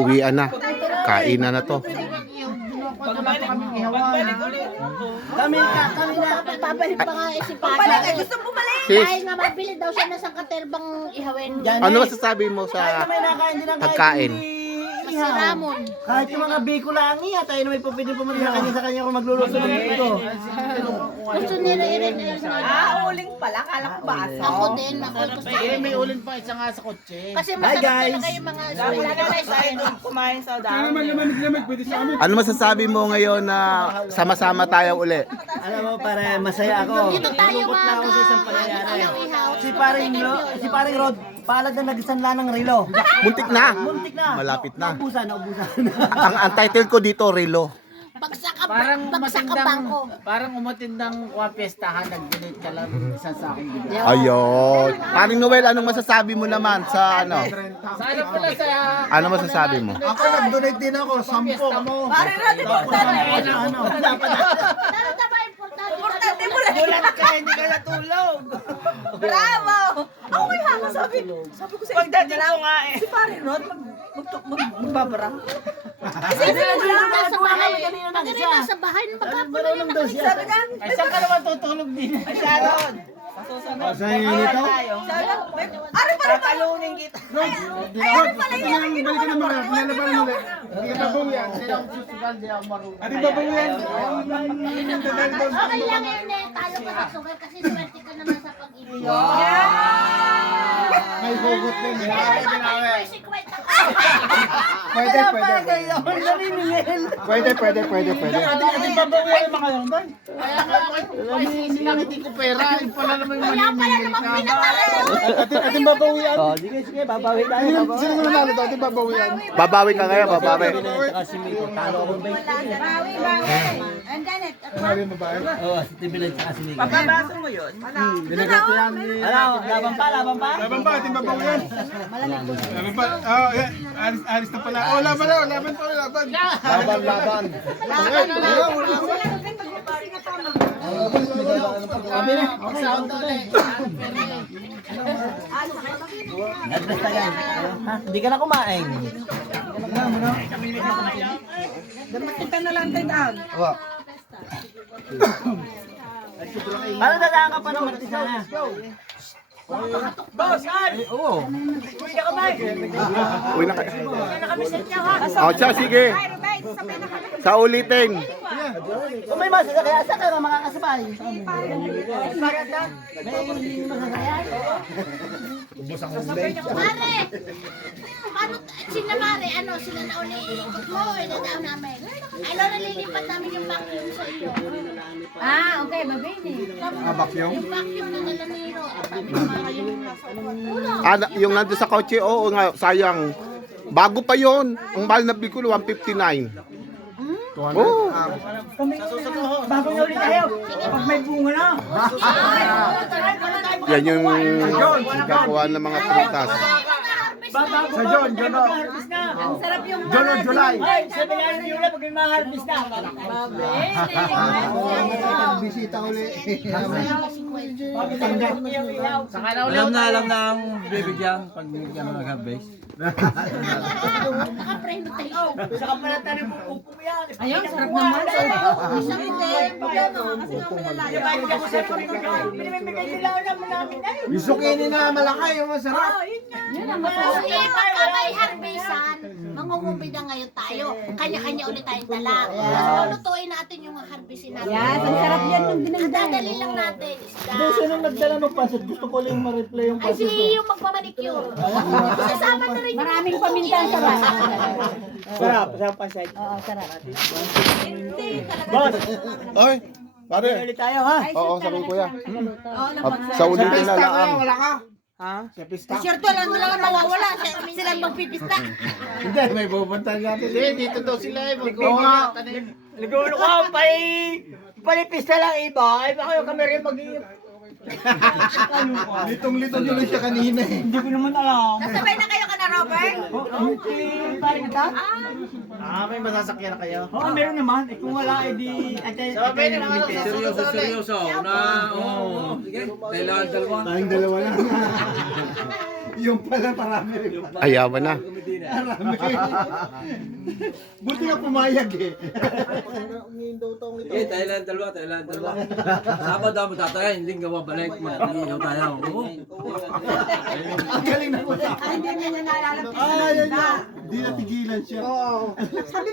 Uwian na. Kainan na to. Kami na. Babalik pa nga si Papa. Gusto mo balik? Dahil nga mabili daw siya na sang katerbang ihawin. Ano masasabi mo sa pagkain? Si Ramon. Kahit yung mga bikulangi at tayo na may pwede pumunta sa kanya kung magluluto ng ito. Gusto nila i-rin. Uling pala. Kala ko ba asa? Ako din. Ako gusto ko. May ulin pa isa nga sa kotse. Kasi masarap talaga yung mga Kumain sa dami. Ano masasabi mo ngayon na sama-sama tayo uli? Alam mo, para masaya ako. Dito tayo Malungkot na ako sa isang pangyayari. ihaw. Si paring Rod, paalag na nagsanla ng relo. Muntik na. Muntik na. Malapit na. Naubusan. Ang title ko dito, Relo. Bagsak ka bangko. Parang umatindang piyestahan, nag-donate ka lang isa sa akin bigla. Ayun. Paring Noel, anong masasabi mo naman sa ano? Sa ano pala sa... Ano masasabi mo? Ako nag-donate din ako, 10. Pare na, di ba? Importante mo lang. Gulat ka, hindi ka natulog. Bravo! Ako may hanga sabi ko sa pagdating ko nga eh. Si pare Rod, magbabara. Kasi nasa bahay. Pag nasa bahay, maghapon na yun. Sabi niya, Ay, saan ka naman tutulog din? ay Sharon. Saan yun ito? Ano pala talunin kita? Ay, pala yan. Balikan naman ka, pinalaban mo ulit. Hindi ka babaw yan. Hindi ako susugal, hindi ako marunong. Ati babaw yan. Okay lang yun eh. Talo ka sa sugar kasi swerte ka naman sa pag-ibig. May hugot din. Pero babalik mo yung 50 ka. Pwede. Ati babaw yan mga yan, boy. Kaya nga ako, ay sinangiti ko pera. Ay pala naman yung Kaya pala naman pinatalo. Ati babaw yan. Oh, sige, babawi tayo. Sino mo nanalo to? Ati babaw yan. Babawi ka ngayon, babawi. Kasi may talo ako ba? Bawi. Andanet. Sabi mo ba? Oo, si Tibilan sa kasi Miko. Pagkabaso mo yun? Binagato yan. Alam, laban pa. Laban ba? Ati babaw yan. Laban pa. Oh, yan. Alis na pala. Oh, laban. Laban. sound ulit. Basta yan. Ha? Hindi ka na kumain. Kita na lang tayo down. Paano dadaan ka pa ng Martisa na? Boss, ay! Oo. Uwi na kayo. O, siya, sige. Sa ulitin. Kung may masasakaya, saan ka na makakasabay? May masasakaya? Mare! Ano, sila Mare, ano, sila na uli ikot mo, inadaw namin. Ano, nalilipat namin yung vacuum sa iyo. Okay, mabini. Vacuum? Yung vacuum na nila ni Ro. Yung nandun sa kotse, oo nga, sayang. Bago pa yon. Ang mahal na bikulo, 159. Oo. Bago na ulit tayo. Pag may bunga na. Yan yung gakuha ng mga prutas. Sa John, Ang sarap yung July. Ay, sabi nga yung Yula, pag may ma-harvest na. Bisita uli. Saka na ulit. Alam na ang bibigyan pag bibigyan mo nag-harvest. Nakapreno tayo. Saka pala tayo upo yan. Ayun, sarap naman. Isang hindi. Kasi nga malalayo. Pinimimigay nila naman namin na yun. Yung zucchini na malaki, yung masarap. Yun ang Kasi pagka may harbisan, mangungumbida ngayon tayo. Kanya-kanya ulit tayong dala. Tapos lulutuin natin yung harbisin natin. Yes, ang sarap yan ng Dadali lang natin isda. Doon sino nagdala ng pasit, gusto ko lang ma-replay yung Ay, pasit. si yung magmamanicure. Isasama na rin yung Maraming paminta ang sarap. Sarap, sarap pasit. Oo, sarap. Boss, Oy, pare. ulit tayo ha. Oo, sabi ko yan. Sa ulitin na lang. Wala ka. Ha? Sa pista? Siyerto lang lang mawawala. Silang magpipista. Hindi, may pupuntahan natin. Hindi, dito daw sila eh. Oo nga. Ligulo ko, palipis na lang iba. Ay, baka kami rin mag-iip. Litong-litong tuloy siya kanina eh. Hindi ko naman alam. Nasabay na kayo ka na, Robert? Paring ka? May masasakyan na kayo. Oo, meron naman. Eh, kung wala, edi... Sabay na mga Seryoso na. Oo. Sige, kailangan dalawa. Tayong dalawa lang. Yung pala marami rin pala. Ayawan na. Marami. Buti nga pumayag eh. Okay, Thailand dalawa. Sabado daw mo tatay, hindi gawa balik. Mag-iinaw tayo. Oo. Ang galing na po. Ay, hindi niya naalala. Ay, yan na. Hindi natigilan siya. Sabi